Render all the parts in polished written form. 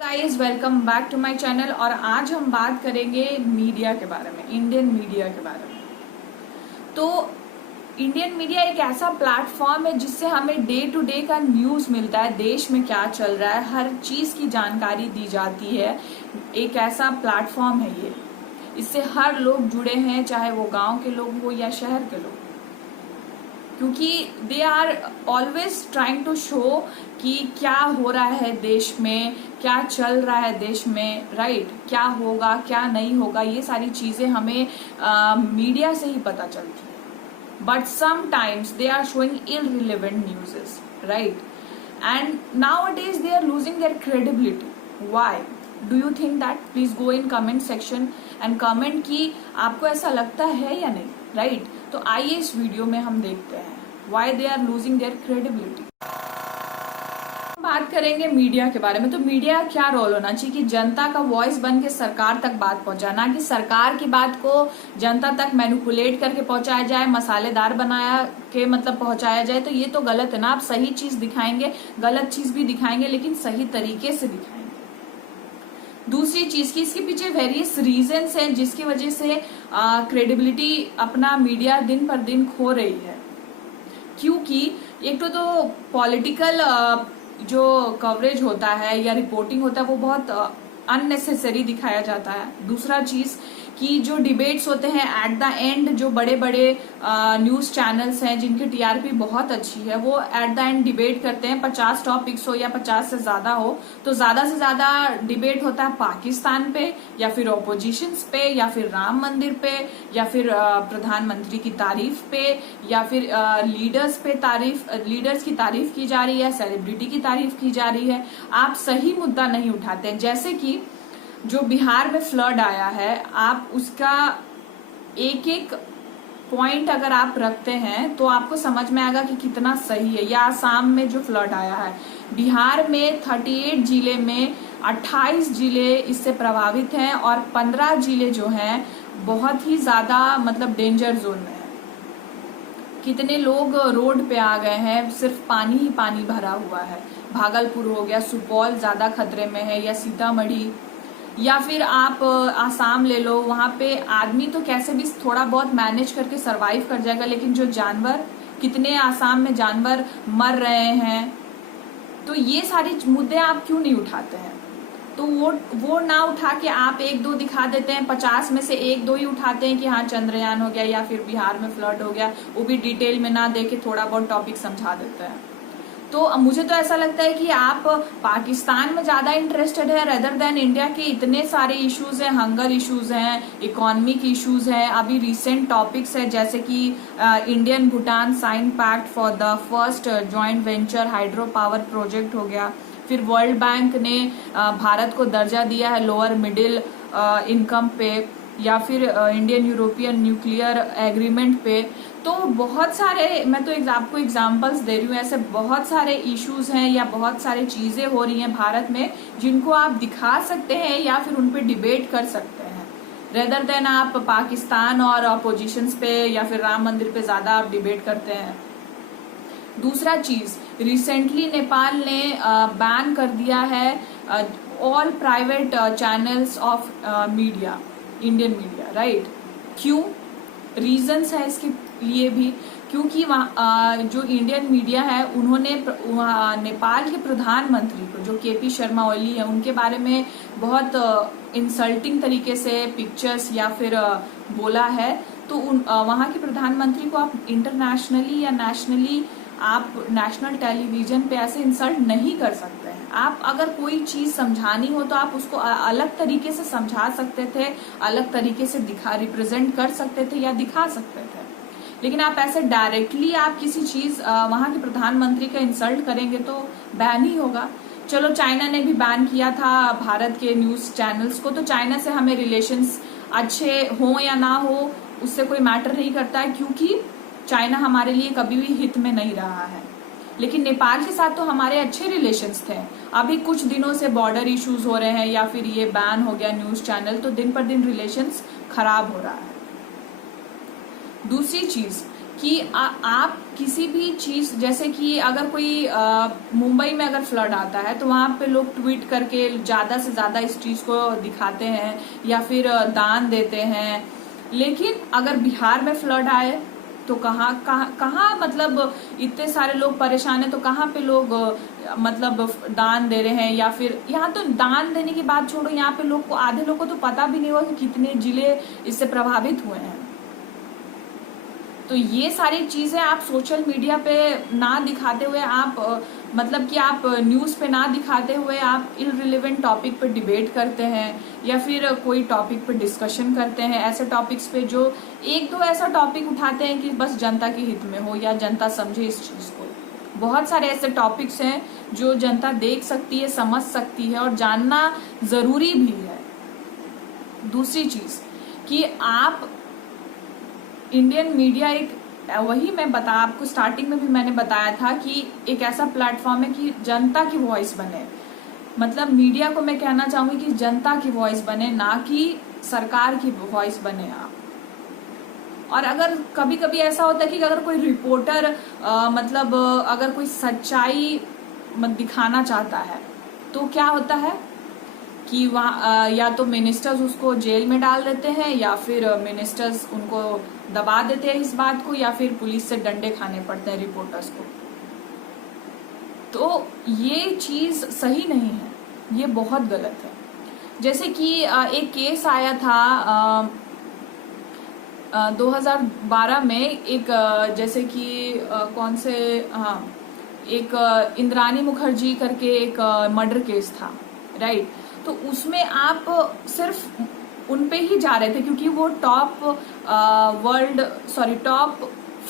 Guys welcome back to my channel. और आज हम बात करेंगे मीडिया के बारे में, इंडियन मीडिया के बारे में। तो इंडियन मीडिया एक ऐसा प्लेटफॉर्म है जिससे हमें डे टू डे का न्यूज़ मिलता है, देश में क्या चल रहा है, हर चीज़ की जानकारी दी जाती है। एक ऐसा प्लेटफॉर्म है ये, इससे हर लोग जुड़े हैं, चाहे वो गांव के लोग हो या शहर के लोग, क्योंकि they are always trying to show कि क्या हो रहा है देश में, क्या चल रहा है देश में, राइट, क्या होगा क्या नहीं होगा, ये सारी चीजें हमें मीडिया से ही पता चलती है। But sometimes they are showing irrelevant newses, right, and nowadays they are losing their credibility. Why do you think that? Please go in comment section and comment कि आपको ऐसा लगता है या नहीं, राइट। तो आइए इस वीडियो में हम देखते हैं why they are losing their credibility. बात करेंगे मीडिया के बारे में। तो मीडिया क्या रोल होना चाहिए कि जनता का वॉइस बन के सरकार तक बात पहुंचाना, कि सरकार की बात को जनता तक मैनिपुलेट करके पहुंचाया जाए, मसालेदार बनाया के मतलब पहुंचाया जाए। तो ये तो गलत है ना। आप सही चीज दिखाएंगे, गलत चीज भी दिखाएंगे, लेकिन सही तरीके से दिखाएंगे। दूसरी चीज की इसके पीछे वेरियस रीजंस हैं जिसकी वजह से क्रेडिबिलिटी अपना मीडिया दिन पर दिन खो रही है। क्योंकि एक तो पॉलिटिकल जो कवरेज होता है या रिपोर्टिंग होता है वो बहुत अननेसेसरी दिखाया जाता है। दूसरा चीज कि जो डिबेट्स होते हैं एट द एंड, जो बड़े बड़े न्यूज चैनल्स हैं जिनकी टीआरपी बहुत अच्छी है, वो एट द एंड डिबेट करते हैं, 50 टॉपिक्स हो या 50 से ज्यादा हो, तो ज्यादा से ज्यादा डिबेट होता है पाकिस्तान पे या फिर ऑपोजिशंस पे या फिर राम मंदिर पे या फिर प्रधानमंत्री की तारीफ पे या फिर लीडर्स की तारीफ की जा रही है, सेलिब्रिटी की तारीफ की जा रही है। आप सही मुद्दा नहीं उठाते हैं। जैसे कि जो बिहार में फ्लड आया है, आप उसका एक एक पॉइंट अगर आप रखते हैं तो आपको समझ में आएगा कि कितना सही है। या आसाम में जो फ्लड आया है, बिहार में 38 जिले में 28 जिले इससे प्रभावित हैं और 15 जिले जो हैं बहुत ही ज्यादा मतलब डेंजर जोन में है। कितने लोग रोड पे आ गए हैं, सिर्फ पानी ही पानी भरा हुआ है। भागलपुर हो गया, सुपौल ज्यादा खतरे में है, या सीतामढ़ी, या फिर आप आसाम ले लो। वहां पे आदमी तो कैसे भी थोड़ा बहुत मैनेज करके सरवाइव कर जाएगा, लेकिन जो जानवर, कितने आसाम में जानवर मर रहे हैं। तो ये सारे मुद्दे आप क्यों नहीं उठाते हैं? तो वो ना उठा के आप एक दो दिखा देते हैं, 50 में से एक दो ही उठाते हैं कि हाँ चंद्रयान हो गया या फिर बिहार में फ्लड हो गया, वो भी डिटेल में ना दे के थोड़ा बहुत टॉपिक समझा देते हैं। तो मुझे तो ऐसा लगता है कि आप पाकिस्तान में ज्यादा इंटरेस्टेड है रेदर देन इंडिया के। इतने सारे इश्यूज हैं, हंगर इश्यूज हैं, इकोनॉमिक इश्यूज हैं, अभी रिसेंट टॉपिक्स है जैसे कि Indian Bhutan sign pact for the first joint venture hydropower project हो गया। फिर वर्ल्ड बैंक ने भारत को दर्जा दिया है लोअर मिडिल इनकम पे, या फिर इंडियन यूरोपियन न्यूक्लियर एग्रीमेंट पे। तो बहुत सारे, मैं तो आपको एग्जांपल्स दे रही हूँ, ऐसे बहुत सारे इश्यूज हैं या बहुत सारी चीजें हो रही हैं भारत में जिनको आप दिखा सकते हैं या फिर उन पे डिबेट कर सकते हैं, रेदर देन आप पाकिस्तान और अपोजिशंस पे या फिर राम मंदिर पे ज्यादा आप डिबेट करते हैं। दूसरा चीज, रिसेंटली नेपाल ने बैन कर दिया है all private channels of media, Indian media, right. क्यों? रीजंस है इसके लिए भी, क्योंकि वहाँ जो इंडियन मीडिया है उन्होंने नेपाल के प्रधानमंत्री को, जो केपी शर्मा ओली है, उनके बारे में बहुत इंसल्टिंग तरीके से पिक्चर्स या फिर बोला है। तो वहाँ के प्रधानमंत्री को आप इंटरनेशनली या नेशनली, आप नेशनल टेलीविजन पे ऐसे इंसल्ट नहीं कर सकते हैं। आप अगर कोई चीज समझानी हो तो आप उसको अलग तरीके से समझा सकते थे, अलग तरीके से रिप्रेजेंट कर सकते थे या दिखा सकते थे। लेकिन आप ऐसे डायरेक्टली आप किसी चीज वहां के प्रधानमंत्री का इंसल्ट करेंगे तो बैन ही होगा। चलो, चाइना ने भी बैन किया था भारत के न्यूज चैनल्स को। तो चाइना से हमें रिलेशंस अच्छे हो या ना हो उससे कोई मैटर नहीं करता है, क्योंकि चाइना हमारे लिए कभी भी हित में नहीं रहा है। लेकिन नेपाल के साथ तो हमारे अच्छे रिलेशंस थे। अभी कुछ दिनों से बॉर्डर इश्यूज हो रहे हैं या फिर ये बैन हो गया न्यूज चैनल, तो दिन पर दिन रिलेशंस खराब हो रहा है। दूसरी चीज कि आप किसी भी चीज, जैसे कि अगर कोई मुंबई में अगर फ्लड आता है तो वहां पे लोग ट्वीट करके ज्यादा से ज्यादा इस चीज को दिखाते हैं या फिर दान देते हैं। लेकिन अगर बिहार में फ्लड आए तो कहाँ मतलब इतने सारे लोग परेशान हैं तो कहाँ पे लोग मतलब दान दे रहे हैं, या फिर यहाँ तो दान देने की बात छोड़ो, यहाँ पे लोग को, आधे लोग को तो पता भी नहीं हुआ कि कितने जिले इससे प्रभावित हुए हैं। तो ये सारी चीजें आप सोशल मीडिया पे ना दिखाते हुए, आप मतलब कि आप न्यूज पे ना दिखाते हुए आप इररिलेवेंट टॉपिक पे डिबेट करते हैं या फिर कोई टॉपिक पे डिस्कशन करते हैं, ऐसे टॉपिक्स पे जो एक दो ऐसा टॉपिक उठाते हैं कि बस जनता के हित में हो या जनता समझे इस चीज को। बहुत सारे ऐसे टॉपिक्स हैं जो जनता देख सकती है, समझ सकती है और जानना जरूरी भी है। दूसरी चीज कि आप इंडियन मीडिया एक, वही मैं आपको स्टार्टिंग में भी मैंने बताया था कि एक ऐसा प्लेटफॉर्म है कि जनता की वॉइस बने। मतलब मीडिया को मैं कहना चाहूंगी कि जनता की वॉइस बने, ना कि सरकार की वॉइस बने आप। और अगर कभी कभी ऐसा होता है कि अगर कोई रिपोर्टर मतलब अगर कोई सच्चाई दिखाना चाहता है तो क्या होता है कि वहाँ या तो मिनिस्टर्स उसको जेल में डाल देते हैं या फिर मिनिस्टर्स उनको दबा देते हैं इस बात को, या फिर पुलिस से डंडे खाने पड़ते हैं रिपोर्टर्स को। तो ये चीज सही नहीं है, ये बहुत गलत है। जैसे कि एक केस आया था 2012 में, एक जैसे कि कौन से, हाँ, एक इंद्राणी मुखर्जी करके एक मर्डर केस था, राइट। तो उसमें आप सिर्फ उन पे ही जा रहे थे क्योंकि वो टॉप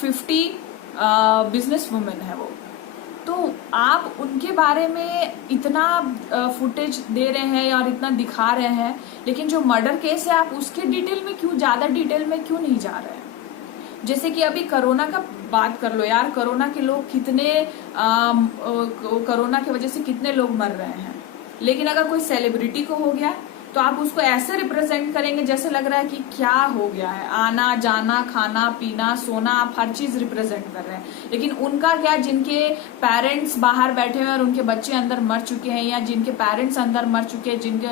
50 बिजनेस वुमेन है वो। तो आप उनके बारे में इतना फुटेज दे रहे हैं और इतना दिखा रहे हैं, लेकिन जो मर्डर केस है आप उसके डिटेल में क्यों, ज्यादा डिटेल में क्यों नहीं जा रहे हैं। जैसे कि अभी कोरोना का बात कर लो यार, कोरोना के लोग कितने कोरोना की वजह से कितने लोग मर रहे हैं, लेकिन अगर कोई सेलिब्रिटी को हो गया तो आप उसको ऐसे रिप्रेजेंट करेंगे जैसे लग रहा है कि क्या हो गया है, आना जाना खाना पीना सोना, आप हर चीज रिप्रेजेंट कर रहे हैं। लेकिन उनका क्या, जिनके पेरेंट्स बाहर बैठे हुए और उनके बच्चे अंदर मर चुके हैं, या जिनके पेरेंट्स अंदर मर चुके हैं, जिनके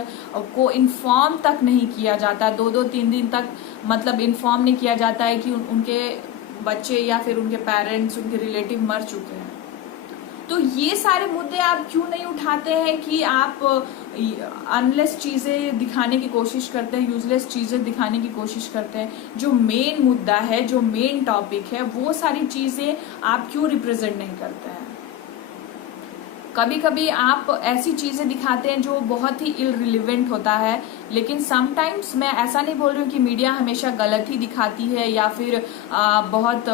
को इन्फॉर्म तक नहीं किया जाता, 2-3 दिन तक मतलब इन्फॉर्म नहीं किया जाता है कि उनके बच्चे या फिर उनके पेरेंट्स, उनके रिलेटिव मर चुके हैं। तो ये सारे मुद्दे आप क्यों नहीं उठाते हैं कि आप अनलेस चीजें दिखाने की कोशिश करते हैं, यूजलेस चीजें दिखाने की कोशिश करते हैं। जो मेन मुद्दा है, जो मेन टॉपिक है, वो सारी चीजें आप क्यों रिप्रेजेंट नहीं करते हैं। कभी कभी आप ऐसी चीजें दिखाते हैं जो बहुत ही इररिलेवेंट होता है, लेकिन समटाइम्स, मैं ऐसा नहीं बोल रही हूँ कि मीडिया हमेशा गलत ही दिखाती है या फिर बहुत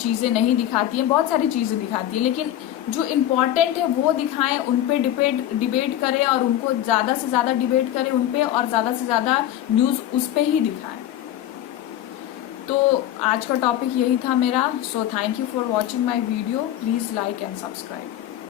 चीजें नहीं दिखाती है, बहुत सारी चीजें दिखाती है, लेकिन जो इम्पोर्टेंट है वो दिखाएं, उन पे डिबेट करें और उनको ज्यादा से ज्यादा डिबेट करें उन पे, और ज्यादा से ज्यादा न्यूज उस पे ही दिखाएं। तो आज का टॉपिक यही था मेरा। So thank you for watching my video. Please like and subscribe.